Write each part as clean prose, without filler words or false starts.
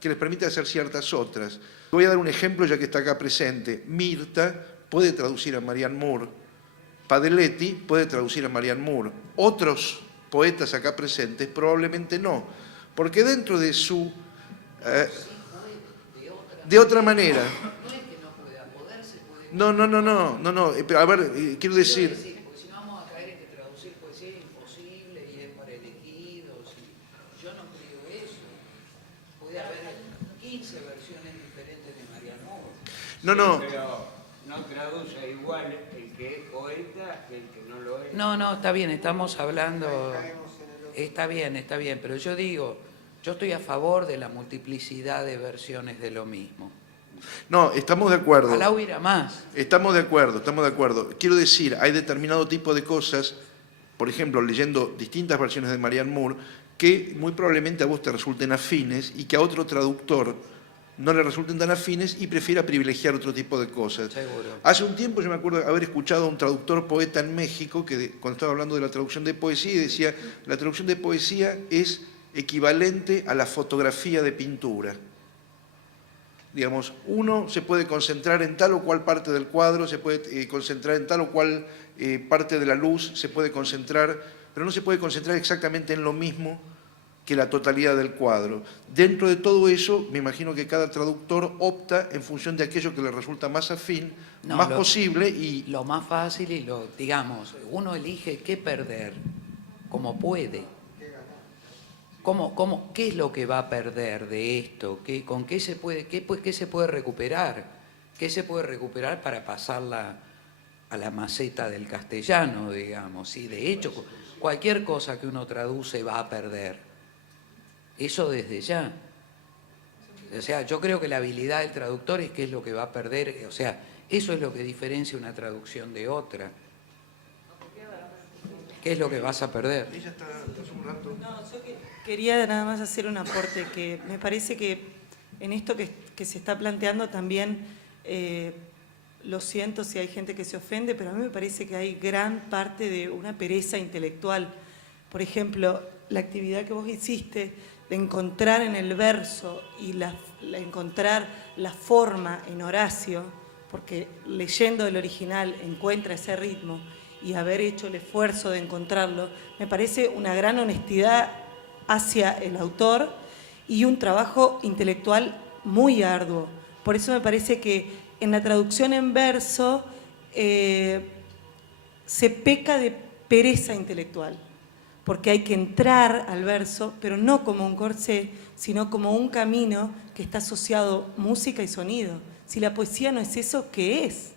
que les permite hacer ciertas otras. Voy a dar un ejemplo ya que está acá presente. Mirta puede traducir a Marianne Moore, Padelletti puede traducir a Marianne Moore. Otros poetas acá presentes probablemente no, porque dentro de su... de otra manera. No, pero a ver, quiero decir... Porque si no vamos a caer en que traducir poesía es imposible y es para elegidos. Yo no creo eso. Puede haber 15 versiones diferentes de Marianne Moore. Pero no traduce igual el que es poeta que el que no lo es. No, está bien, estamos hablando... Está bien, pero yo digo, yo estoy a favor de la multiplicidad de versiones de lo mismo. No, estamos de acuerdo. Ojalá hubiera más. Estamos de acuerdo. Quiero decir, hay determinado tipo de cosas, por ejemplo, leyendo distintas versiones de Marianne Moore, que muy probablemente a vos te resulten afines y que a otro traductor no le resulten tan afines y prefiera privilegiar otro tipo de cosas. Seguro. Hace un tiempo yo me acuerdo haber escuchado a un traductor poeta en México que cuando estaba hablando de la traducción de poesía y decía, la traducción de poesía es equivalente a la fotografía de pintura. Digamos, uno se puede concentrar en tal o cual parte del cuadro, se puede concentrar en tal o cual parte de la luz, se puede concentrar, pero no se puede concentrar exactamente en lo mismo que la totalidad del cuadro. Dentro de todo eso, me imagino que cada traductor opta en función de aquello que le resulta más afín, más posible y... Lo más fácil y digamos, uno elige qué perder, como puede. ¿Qué es lo que va a perder de esto? ¿Qué se puede recuperar? ¿Qué se puede recuperar para pasarla a la maceta del castellano, digamos? Y de hecho, cualquier cosa que uno traduce va a perder. Eso desde ya. O sea, yo creo que la habilidad del traductor es qué es lo que va a perder. O sea, eso es lo que diferencia una traducción de otra. ¿Qué es lo que vas a perder? No, yo quería nada más hacer un aporte, que me parece que en esto que se está planteando también, lo siento si hay gente que se ofende, pero a mí me parece que hay gran parte de una pereza intelectual. Por ejemplo, la actividad que vos hiciste de encontrar en el verso y encontrar la forma en Horacio, porque leyendo el original encuentra ese ritmo, y haber hecho el esfuerzo de encontrarlo, me parece una gran honestidad hacia el autor y un trabajo intelectual muy arduo. Por eso me parece que en la traducción en verso se peca de pereza intelectual, porque hay que entrar al verso, pero no como un corsé, sino como un camino que está asociado música y sonido. Si la poesía no es eso, ¿qué es?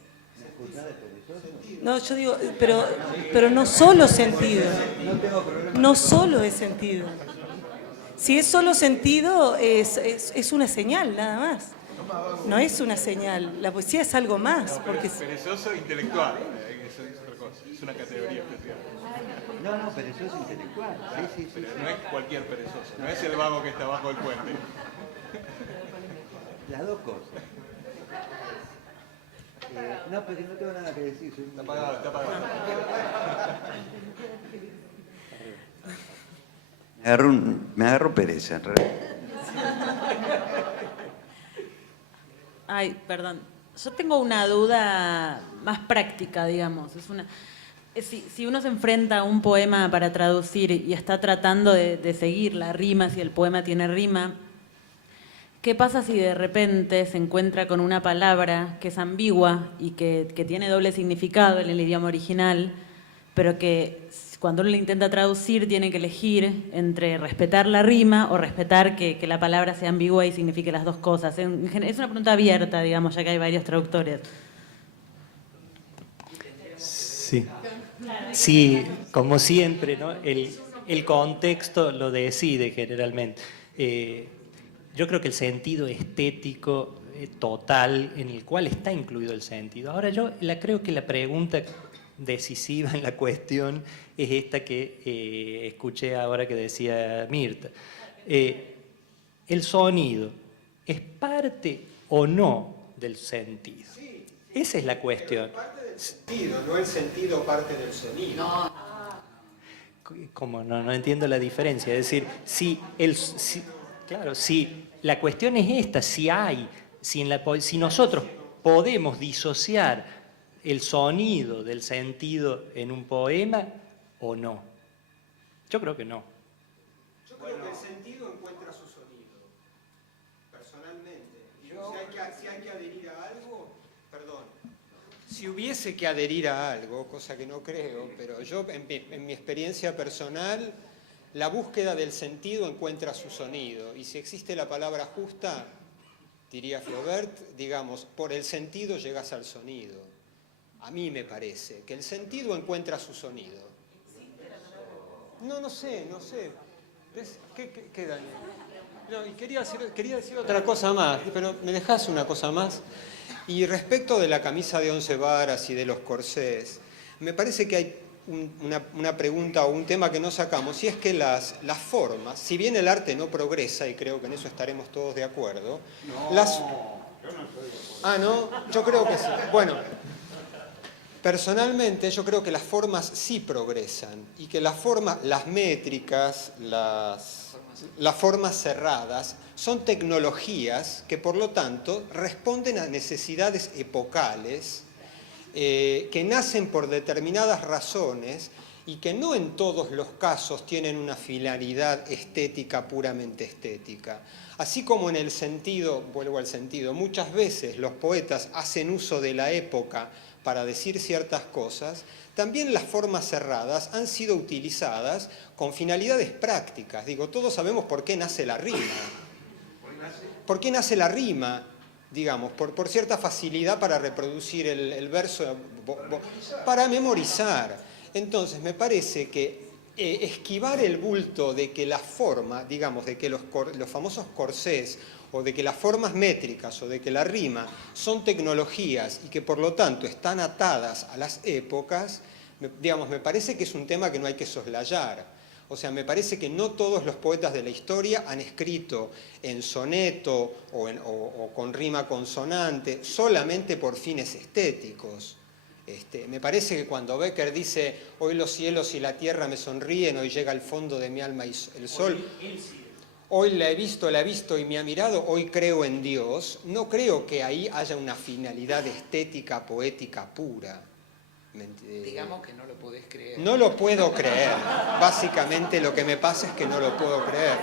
No, yo digo, pero no solo sentido. No solo es sentido. Si es solo sentido, es una señal, nada más. No es una señal. La poesía es algo más. Porque es perezoso intelectual. Es una categoría especial. No, perezoso intelectual. Sí. Pero no es cualquier perezoso. No es el vago que está abajo del puente. Las dos cosas. No, pero no tengo nada que decir. Está apagado. Me agarró pereza, en realidad. Ay, perdón. Yo tengo una duda más práctica, digamos. Si uno se enfrenta a un poema para traducir y está tratando de seguir la rima, si el poema tiene rima, ¿qué pasa si de repente se encuentra con una palabra que es ambigua y que tiene doble significado en el idioma original, pero que cuando uno le intenta traducir tiene que elegir entre respetar la rima o respetar que la palabra sea ambigua y signifique las dos cosas? Es una pregunta abierta, digamos, ya que hay varios traductores. Sí, como siempre, ¿no? El contexto lo decide generalmente. Yo creo que el sentido estético total en el cual está incluido el sentido. Ahora yo creo que la pregunta decisiva en la cuestión es esta que escuché ahora que decía Mirta. ¿El sonido es parte o no del sentido? Esa es la cuestión. Sentido, no el sentido parte del sonido. ¿Cómo? No entiendo la diferencia. Es decir, Claro, si la cuestión es esta, si nosotros podemos disociar el sonido del sentido en un poema o no. Yo creo que no. Yo creo que el sentido encuentra su sonido, personalmente. Si hay que adherir a algo, perdón, si hubiese que adherir a algo, cosa que no creo, pero yo en mi experiencia personal, la búsqueda del sentido encuentra su sonido. Y si existe la palabra justa, diría Flaubert, digamos, por el sentido llegas al sonido. A mí me parece que el sentido encuentra su sonido. No sé. ¿Qué Daniel? No, y quería decir otra cosa más, pero me dejás una cosa más. Y respecto de la camisa de 11 varas y de los corsés, me parece que hay una pregunta o un tema que no sacamos, y es que las formas, si bien el arte no progresa, y creo que en eso estaremos todos de acuerdo, yo no estoy de acuerdo. Ah, ¿no? Yo creo que sí. Bueno, personalmente yo creo que las formas sí progresan, y que las métricas, las formas cerradas, son tecnologías que por lo tanto responden a necesidades epocales, que nacen por determinadas razones y que no en todos los casos tienen una finalidad estética puramente estética. Así como en el sentido, vuelvo al sentido, muchas veces los poetas hacen uso de la época para decir ciertas cosas, también las formas cerradas han sido utilizadas con finalidades prácticas. Digo, todos sabemos por qué nace la rima. ¿Por qué nace la rima? Digamos, por cierta facilidad para reproducir el verso, para memorizar. Entonces, me parece que esquivar el bulto de que la forma, digamos, de que los famosos corsés, o de que las formas métricas, o de que la rima son tecnologías y que por lo tanto están atadas a las épocas, digamos, me parece que es un tema que no hay que soslayar. O sea, me parece que no todos los poetas de la historia han escrito en soneto o con rima consonante solamente por fines estéticos. Me parece que cuando Becker dice hoy los cielos y la tierra me sonríen, hoy llega al fondo de mi alma el sol, hoy la he visto y me ha mirado, hoy creo en Dios, no creo que ahí haya una finalidad estética, poética pura. Digamos que no lo podés creer. No lo puedo creer. Básicamente lo que me pasa es que no lo puedo creer.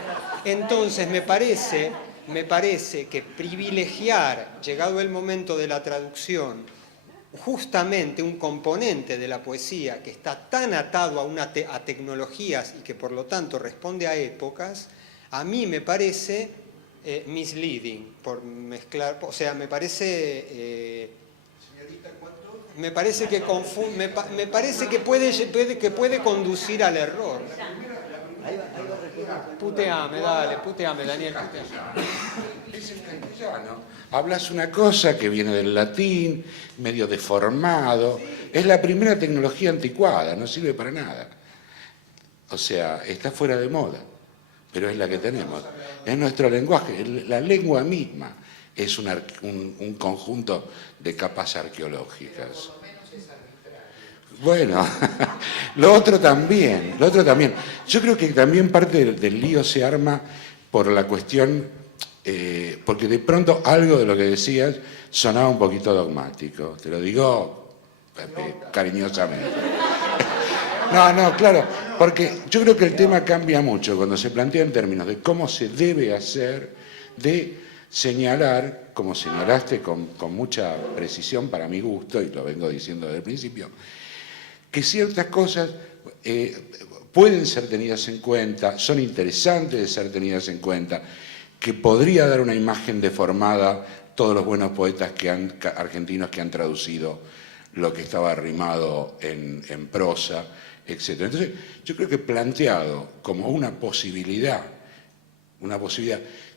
Entonces me parece que privilegiar, llegado el momento de la traducción, justamente un componente de la poesía que está tan atado a tecnologías y que por lo tanto responde a épocas, a mí me parece misleading, por mezclar, o sea, me parece... Me parece que puede conducir al error. Puteame, Daniel, puteame. Es el castellano. Hablas una cosa que viene del latín, medio deformado. Es la primera tecnología anticuada, no sirve para nada. O sea, está fuera de moda, pero es la que tenemos. Es nuestro lenguaje, la lengua misma es un conjunto de capas arqueológicas. Bueno, lo otro también. Yo creo que también parte del lío se arma por la cuestión, porque de pronto algo de lo que decías sonaba un poquito dogmático. Te lo digo cariñosamente. No, claro, porque yo creo que el tema cambia mucho cuando se plantea en términos de cómo se debe hacer, de señalar, como señalaste con mucha precisión para mi gusto, y lo vengo diciendo desde el principio, que ciertas cosas pueden ser tenidas en cuenta, son interesantes de ser tenidas en cuenta, que podría dar una imagen deformada todos los buenos poetas argentinos que han traducido lo que estaba rimado en prosa, etc. Entonces, yo creo que planteado como una posibilidad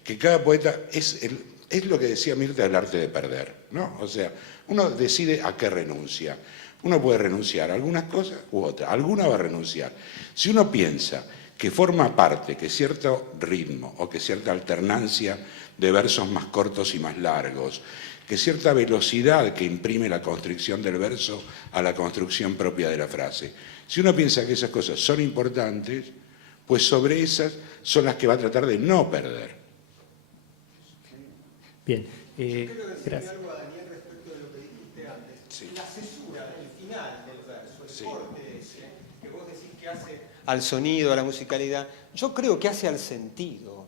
que cada poeta es lo que decía Mirta del arte de perder, ¿no? O sea, uno decide a qué renuncia. Uno puede renunciar a algunas cosas u otras, alguna va a renunciar. Si uno piensa que forma parte, que cierto ritmo o que cierta alternancia de versos más cortos y más largos, que cierta velocidad que imprime la construcción del verso a la construcción propia de la frase, si uno piensa que esas cosas son importantes, pues sobre esas son las que va a tratar de no perder. Bien, Quiero decirle gracias. algo a Daniel respecto de lo que dijiste antes. La cesura, el final del verso, el corte ese, que vos decís que hace al sonido, a la musicalidad, yo creo que hace al sentido.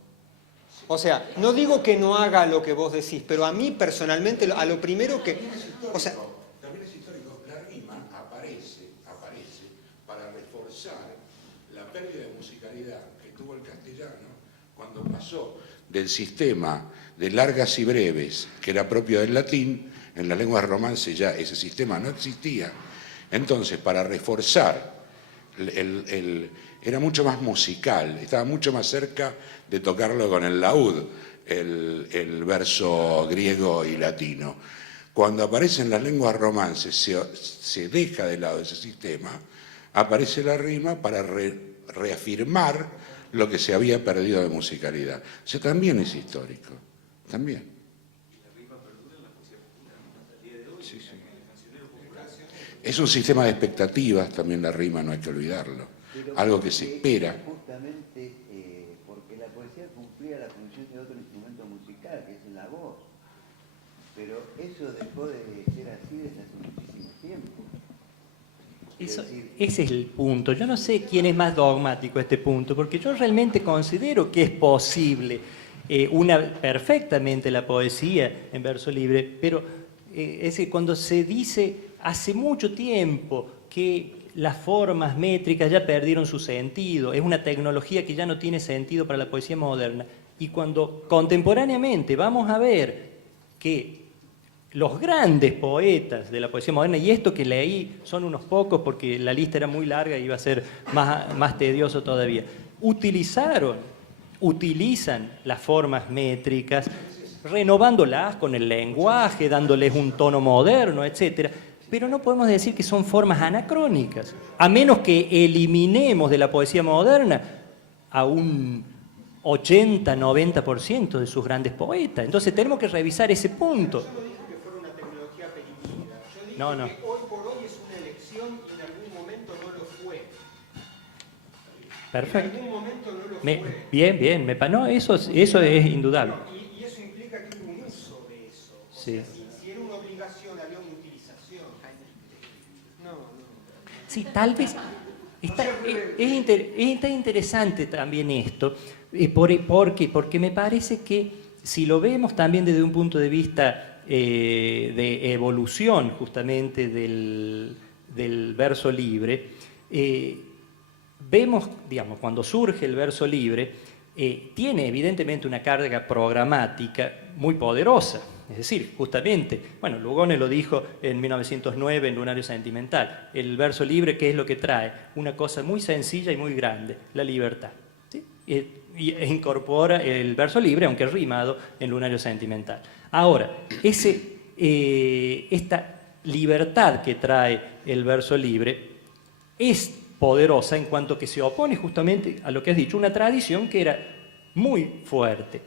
O sea, no digo que no haga lo que vos decís, pero a mí personalmente, a lo primero que... O sea, también es histórico, la rima aparece para reforzar la pérdida de musicalidad que tuvo el castellano cuando pasó del sistema de largas y breves, que era propio del latín. En las lenguas romances ya ese sistema no existía. Entonces, para reforzar, era mucho más musical, estaba mucho más cerca de tocarlo con el laúd, el verso griego y latino. Cuando aparecen las lenguas romances, se deja de lado ese sistema, aparece la rima para reafirmar lo que se había perdido de musicalidad. Eso también es histórico, también. Sí, sí. Es un sistema de expectativas también la rima, no hay que olvidarlo. Algo que se espera. Justamente porque la poesía cumplía la función de otro instrumento musical, que es la voz. Pero eso dejó de ser así desde hace muchísimo tiempo. Ese es el punto. Yo no sé quién es más dogmático a este punto, porque yo realmente considero que es posible perfectamente la poesía en verso libre, pero es que cuando se dice hace mucho tiempo que las formas métricas ya perdieron su sentido, es una tecnología que ya no tiene sentido para la poesía moderna, y cuando contemporáneamente vamos a ver que los grandes poetas de la poesía moderna, y esto que leí son unos pocos porque la lista era muy larga y iba a ser más tedioso todavía, utilizan las formas métricas, renovándolas con el lenguaje, dándoles un tono moderno, etc. Pero no podemos decir que son formas anacrónicas, a menos que eliminemos de la poesía moderna a un 80-90% de sus grandes poetas. Entonces tenemos que revisar ese punto. No. que hoy por hoy es una elección y en algún momento no lo fue. Perfecto. En algún momento no lo fue. Bien. No, eso es indudable. Y eso implica que hubo un uso de eso. O Sí. sea, si era una obligación, había una utilización. No. Sí, tal vez. Está interesante también esto. ¿Por qué? Porque me parece que si lo vemos también desde un punto de vista de evolución justamente del verso libre, vemos, digamos, cuando surge el verso libre, tiene evidentemente una carga programática muy poderosa. Es decir, justamente, bueno, Lugones lo dijo en 1909 en Lunario Sentimental, el verso libre, ¿qué es lo que trae? Una cosa muy sencilla y muy grande, la libertad. ¿Sí? E incorpora el verso libre, aunque rimado, en Lunario Sentimental. Ahora, esta libertad que trae el verso libre es poderosa en cuanto que se opone justamente a lo que has dicho, una tradición que era muy fuerte.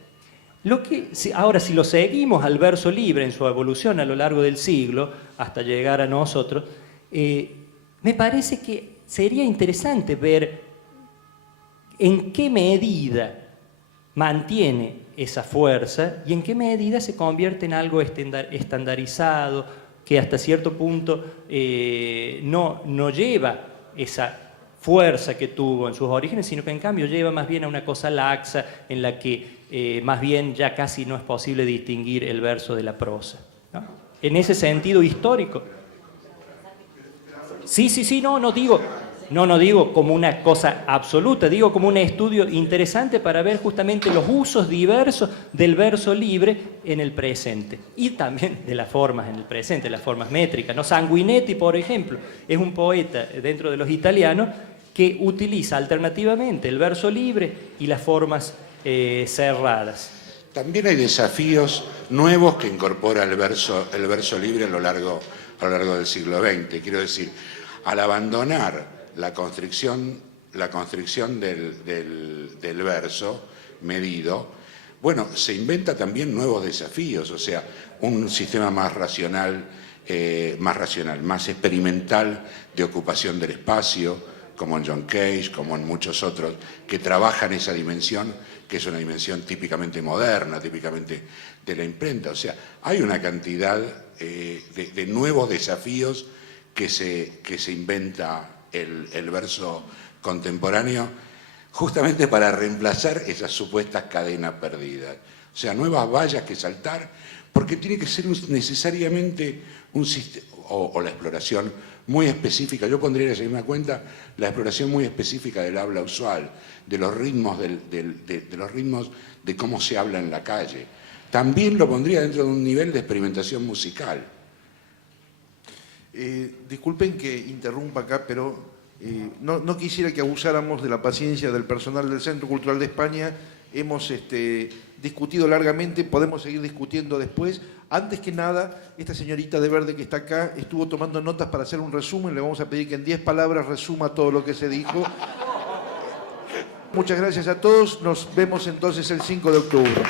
Ahora, si lo seguimos al verso libre en su evolución a lo largo del siglo, hasta llegar a nosotros, me parece que sería interesante ver en qué medida mantiene esa fuerza y en qué medida se convierte en algo estandarizado, que hasta cierto punto no lleva esa fuerza que tuvo en sus orígenes, sino que en cambio lleva más bien a una cosa laxa en la que más bien ya casi no es posible distinguir el verso de la prosa, ¿no? En ese sentido histórico. Sí, no digo como una cosa absoluta, digo como un estudio interesante para ver justamente los usos diversos del verso libre en el presente y también de las formas en el presente, las formas métricas, ¿no? Sanguinetti, por ejemplo, es un poeta dentro de los italianos que utiliza alternativamente el verso libre y las formas cerradas. También hay desafíos nuevos que incorpora el verso libre a lo largo del siglo XX. Quiero decir, al abandonar la constricción del verso medido, bueno, se inventa también nuevos desafíos, o sea, un sistema más racional, más experimental de ocupación del espacio, como en John Cage, como en muchos otros, que trabajan esa dimensión, que es una dimensión típicamente moderna, típicamente de la imprenta. O sea, hay una cantidad de nuevos desafíos que se inventa el verso contemporáneo justamente para reemplazar esas supuestas cadenas perdidas. O sea, nuevas vallas que saltar, porque tiene que ser necesariamente un sistema, o la exploración muy específica. Yo pondría en esa misma cuenta la exploración muy específica del habla usual, de los ritmos, de los ritmos de cómo se habla en la calle. También lo pondría dentro de un nivel de experimentación musical. Disculpen que interrumpa acá, pero no quisiera que abusáramos de la paciencia del personal del Centro Cultural de España. Hemos discutido largamente, podemos seguir discutiendo después. Antes que nada, esta señorita de verde que está acá estuvo tomando notas para hacer un resumen. Le vamos a pedir que en 10 palabras resuma todo lo que se dijo. Muchas gracias a todos. Nos vemos entonces el 5 de octubre.